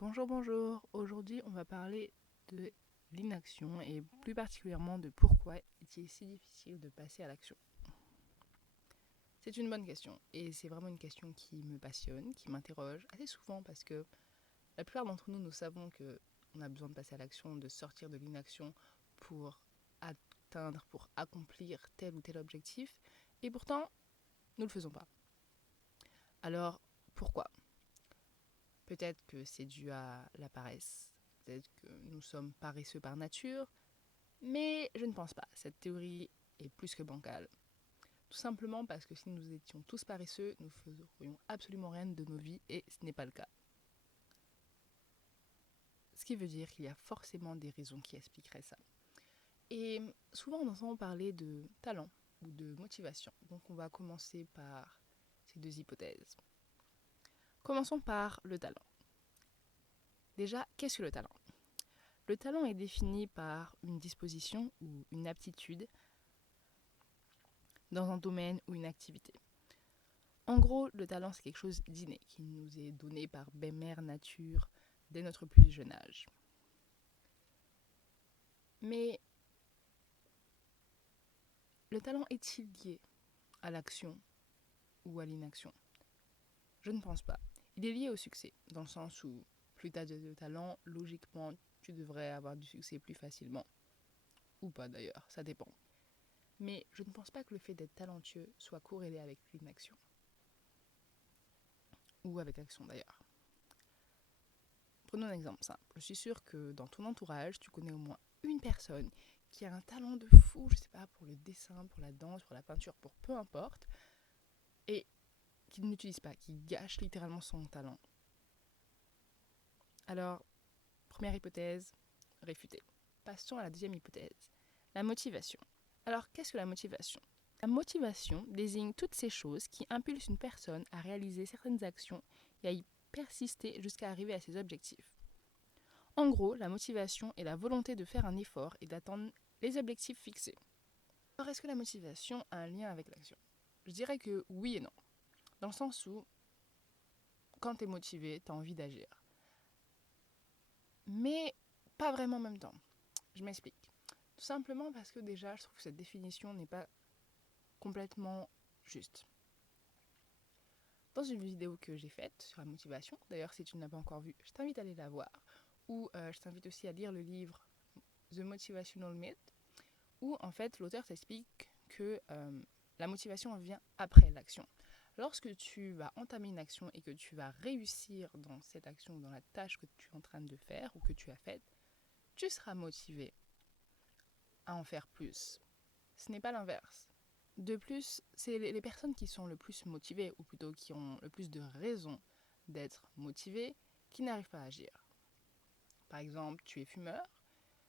Bonjour, bonjour. Aujourd'hui, on va parler de l'inaction et plus particulièrement de pourquoi est-il si difficile de passer à l'action. C'est une bonne question et c'est vraiment une question qui me passionne, qui m'interroge assez souvent parce que la plupart d'entre nous savons qu'on a besoin de passer à l'action, de sortir de l'inaction pour atteindre, pour accomplir tel ou tel objectif et pourtant, nous ne le faisons pas. Alors, pourquoi ? Peut-être que c'est dû à la paresse, peut-être que nous sommes paresseux par nature, mais je ne pense pas. Cette théorie est plus que bancale. Tout simplement parce que si nous étions tous paresseux, nous ne ferions absolument rien de nos vies et ce n'est pas le cas. Ce qui veut dire qu'il y a forcément des raisons qui expliqueraient ça. Et souvent on entend parler de talent ou de motivation. Donc on va commencer par ces deux hypothèses. Commençons par le talent. Déjà, qu'est-ce que le talent ? Le talent est défini par une disposition ou une aptitude dans un domaine ou une activité. En gros, le talent, c'est quelque chose d'inné, qui nous est donné par mère nature dès notre plus jeune âge. Mais le talent est-il lié à l'action ou à l'inaction ? Je ne pense pas. Il est lié au succès, dans le sens où plus tu as de talent, logiquement, tu devrais avoir du succès plus facilement. Ou pas d'ailleurs, ça dépend. Mais je ne pense pas que le fait d'être talentueux soit corrélé avec l'inaction. Ou avec l'action d'ailleurs. Prenons un exemple simple. Je suis sûre que dans ton entourage, tu connais au moins une personne qui a un talent de fou, je sais pas, pour le dessin, pour la danse, pour la peinture, pour peu importe, et qui ne l'utilise pas, qui gâche littéralement son talent. Alors, première hypothèse, réfutée. Passons à la deuxième hypothèse, la motivation. Alors, qu'est-ce que la motivation ? La motivation désigne toutes ces choses qui impulsent une personne à réaliser certaines actions et à y persister jusqu'à arriver à ses objectifs. En gros, la motivation est la volonté de faire un effort et d'atteindre les objectifs fixés. Alors, est-ce que la motivation a un lien avec l'action ? Je dirais que oui et non. Dans le sens où, quand tu es motivé, tu as envie d'agir. Mais pas vraiment en même temps. Je m'explique. Tout simplement parce que déjà, je trouve que cette définition n'est pas complètement juste. Dans une vidéo que j'ai faite sur la motivation, d'ailleurs si tu ne l'as pas encore vue, je t'invite à aller la voir, ou je t'invite aussi à lire le livre The Motivational Myth, où en fait l'auteur t'explique que la motivation vient après l'action. Lorsque tu vas entamer une action et que tu vas réussir dans cette action ou dans la tâche que tu es en train de faire ou que tu as faite, tu seras motivé à en faire plus. Ce n'est pas l'inverse. De plus, c'est les personnes qui sont le plus motivées, ou plutôt qui ont le plus de raisons d'être motivées, qui n'arrivent pas à agir. Par exemple, tu es fumeur,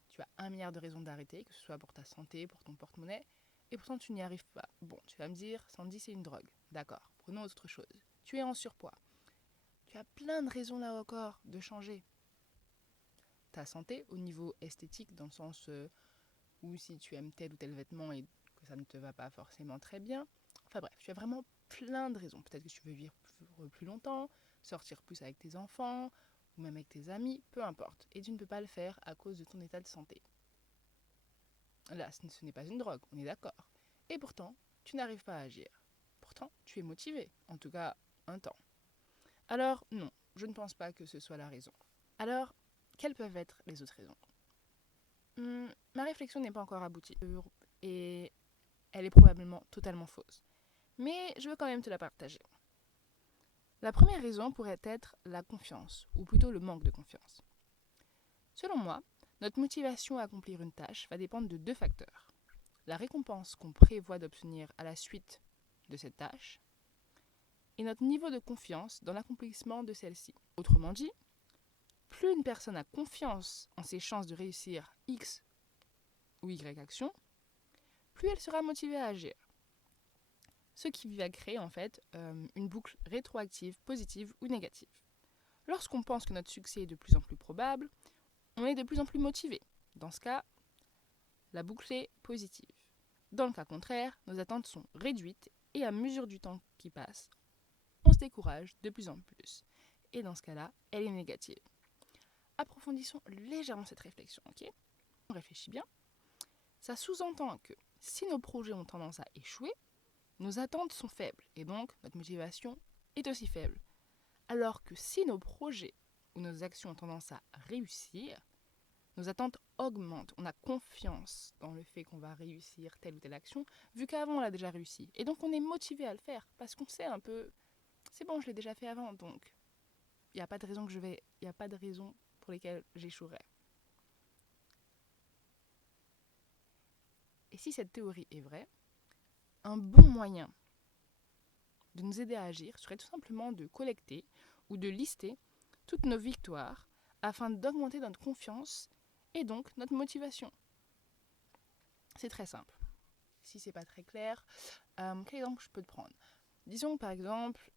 tu as 1 milliard de raisons d'arrêter, que ce soit pour ta santé, pour ton porte-monnaie, et pourtant tu n'y arrives pas. Bon, tu vas me dire, Sandy, c'est une drogue. D'accord, prenons autre chose. Tu es en surpoids. Tu as plein de raisons là encore de changer. Ta santé au niveau esthétique, dans le sens où si tu aimes tel ou tel vêtement et que ça ne te va pas forcément très bien. Enfin bref, tu as vraiment plein de raisons. Peut-être que tu veux vivre plus longtemps, sortir plus avec tes enfants, ou même avec tes amis, peu importe. Et tu ne peux pas le faire à cause de ton état de santé. Là, ce n'est pas une drogue, on est d'accord. Et pourtant, tu n'arrives pas à agir. Pourtant, tu es motivé, en tout cas un temps. Alors, non, je ne pense pas que ce soit la raison. Alors, quelles peuvent être les autres raisons ? Ma réflexion n'est pas encore aboutie. Et elle est probablement totalement fausse. Mais je veux quand même te la partager. La première raison pourrait être la confiance, ou plutôt le manque de confiance. Selon moi, notre motivation à accomplir une tâche va dépendre de 2 facteurs. La récompense qu'on prévoit d'obtenir à la suite de cette tâche et notre niveau de confiance dans l'accomplissement de celle-ci. Autrement dit, plus une personne a confiance en ses chances de réussir X ou Y action, plus elle sera motivée à agir. Ce qui va créer en fait une boucle rétroactive, positive ou négative. Lorsqu'on pense que notre succès est de plus en plus probable, on est de plus en plus motivé. Dans ce cas, la boucle est positive. Dans le cas contraire, nos attentes sont réduites et à mesure du temps qui passe, on se décourage de plus en plus. Et dans ce cas-là, elle est négative. approfondissons légèrement cette réflexion, ok? On réfléchit bien. Ça sous-entend que si nos projets ont tendance à échouer, nos attentes sont faibles et donc notre motivation est aussi faible. Alors que si nos projets ou nos actions ont tendance à réussir, nos attentes augmentent. On a confiance dans le fait qu'on va réussir telle ou telle action, vu qu'avant on l'a déjà réussi. Et donc on est motivé à le faire parce qu'on sait un peu, c'est bon, je l'ai déjà fait avant, donc il n'y a pas de raison pour lesquelles j'échouerai. Et si cette théorie est vraie, un bon moyen de nous aider à agir serait tout simplement de collecter ou de lister toutes nos victoires afin d'augmenter notre confiance et donc notre motivation. C'est très simple. Si c'est pas très clair, quel exemple je peux te prendre? Disons par exemple,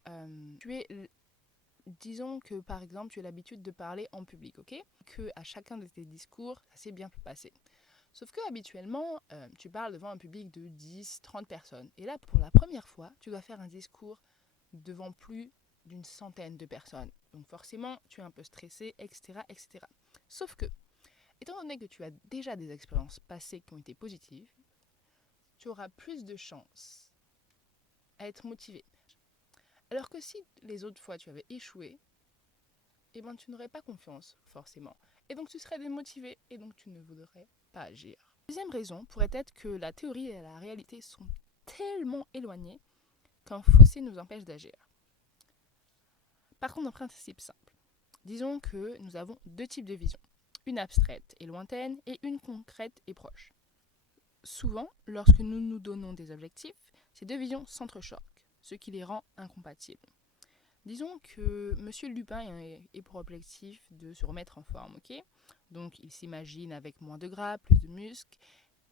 que par exemple tu as l'habitude de parler en public, ok? Que à chacun de tes discours, ça s'est bien passé. Sauf que habituellement, tu parles devant un public de 10, 30 personnes. Et là, pour la première fois, tu dois faire un discours devant plus d'une centaine de personnes. Donc forcément, tu es un peu stressé, etc., etc. Sauf que, étant donné que tu as déjà des expériences passées qui ont été positives, tu auras plus de chances à être motivé. Alors que si les autres fois tu avais échoué, eh ben tu n'aurais pas confiance, forcément. Et donc tu serais démotivé et donc tu ne voudrais pas agir. Deuxième raison pourrait être que la théorie et la réalité sont tellement éloignées qu'un fossé nous empêche d'agir. Par contre, un principe simple. Disons que nous avons deux types de visions. Une abstraite et lointaine et une concrète et proche. Souvent, lorsque nous nous donnons des objectifs, ces deux visions s'entrechoquent, ce qui les rend incompatibles. Disons que M. Lupin est pour objectif de se remettre en forme, ok? Donc il s'imagine avec moins de gras, plus de muscles,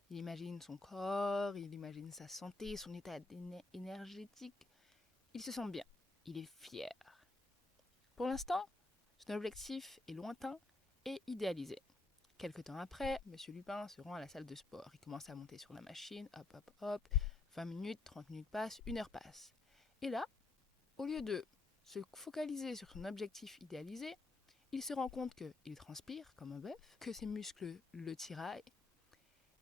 il imagine son corps, il imagine sa santé, son état énergétique. Il se sent bien, il est fier. Pour l'instant, son objectif est lointain et idéalisé. Quelque temps après, M. Lupin se rend à la salle de sport. Il commence à monter sur la machine, hop, hop, hop. 20 minutes, 30 minutes passent, 1 heure passe. Et là, au lieu de se focaliser sur son objectif idéalisé, il se rend compte qu'il transpire comme un bœuf, que ses muscles le tiraillent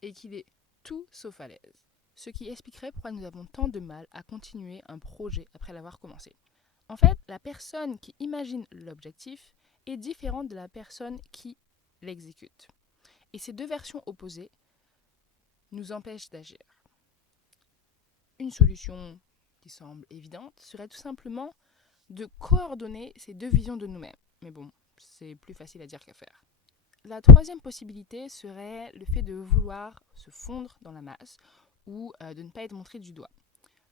et qu'il est tout sauf à l'aise. Ce qui expliquerait pourquoi nous avons tant de mal à continuer un projet après l'avoir commencé. En fait, la personne qui imagine l'objectif est différente de la personne qui l'exécute. Et ces deux versions opposées nous empêchent d'agir. Une solution qui semble évidente serait tout simplement de coordonner ces deux visions de nous-mêmes. Mais bon, c'est plus facile à dire qu'à faire. La troisième possibilité serait le fait de vouloir se fondre dans la masse ou de ne pas être montré du doigt.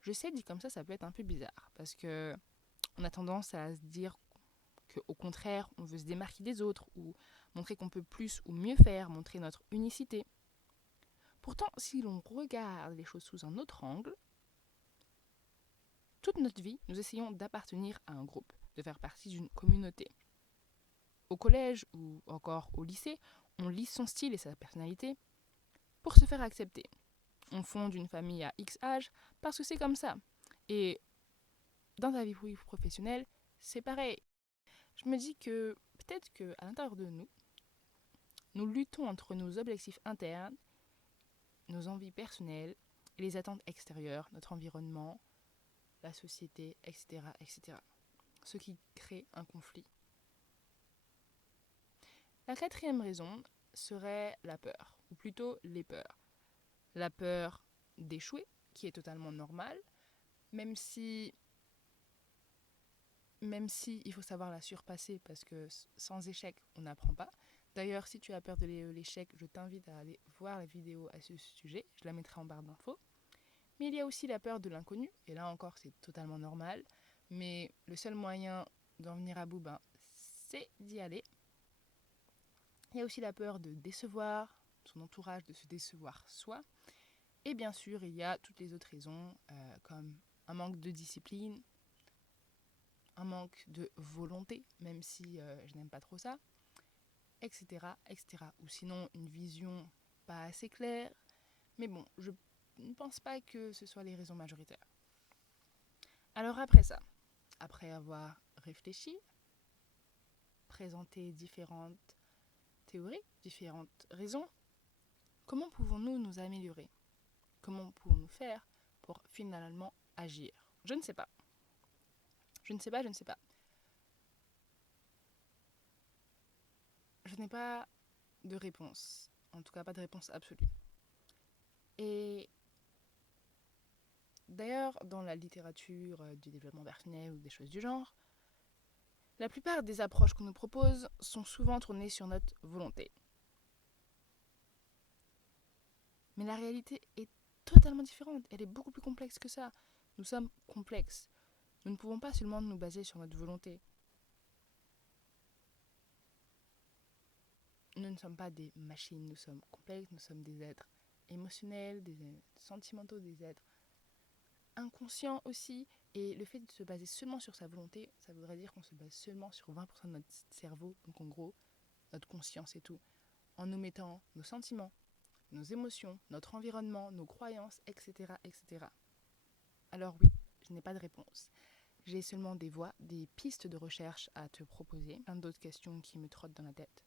Je sais, dit comme ça peut être un peu bizarre parce que on a tendance à se dire qu'au contraire, on veut se démarquer des autres ou montrer qu'on peut plus ou mieux faire, montrer notre unicité. Pourtant, si l'on regarde les choses sous un autre angle, toute notre vie, nous essayons d'appartenir à un groupe, de faire partie d'une communauté. Au collège ou encore au lycée, on lisse son style et sa personnalité pour se faire accepter. On fonde une famille à X âge parce que c'est comme ça. Et dans ta vie professionnelle, c'est pareil. Je me dis que peut-être qu'à l'intérieur de nous, nous luttons entre nos objectifs internes, nos envies personnelles et les attentes extérieures, notre environnement, la société, etc., etc. Ce qui crée un conflit. La quatrième raison serait la peur, ou plutôt les peurs. La peur d'échouer, qui est totalement normale, même si il faut savoir la surpasser, parce que sans échec, on n'apprend pas. D'ailleurs, si tu as peur de l'échec, je t'invite à aller voir la vidéo à ce sujet, je la mettrai en barre d'infos. Mais il y a aussi la peur de l'inconnu, et là encore, c'est totalement normal. Mais le seul moyen d'en venir à bout, c'est d'y aller. Il y a aussi la peur de décevoir son entourage, de se décevoir soi. Et bien sûr, il y a toutes les autres raisons, comme un manque de discipline, un manque de volonté, même si je n'aime pas trop ça, etc., etc. Ou sinon, une vision pas assez claire. Mais bon, je ne pense pas que ce soit les raisons majoritaires. Alors après ça, après avoir réfléchi, présenté différentes théories, différentes raisons. Comment pouvons-nous nous améliorer? Comment pouvons-nous faire pour finalement agir? Je ne sais pas. Je ne sais pas. Je n'ai pas de réponse. En tout cas, pas de réponse absolue. Et d'ailleurs, dans la littérature du développement personnel ou des choses du genre, la plupart des approches qu'on nous propose sont souvent tournées sur notre volonté. Mais la réalité est totalement différente. Elle est beaucoup plus complexe que ça. Nous sommes complexes. Nous ne pouvons pas seulement nous baser sur notre volonté. Nous ne sommes pas des machines, nous sommes complexes, nous sommes des êtres émotionnels, des êtres sentimentaux, des êtres inconscients aussi. Et le fait de se baser seulement sur sa volonté, ça voudrait dire qu'on se base seulement sur 20% de notre cerveau, donc en gros, notre conscience et tout, en omettant nos sentiments, nos émotions, notre environnement, nos croyances, etc. etc. Alors oui, je n'ai pas de réponse. J'ai seulement des voies, des pistes de recherche à te proposer, plein d'autres questions qui me trottent dans la tête.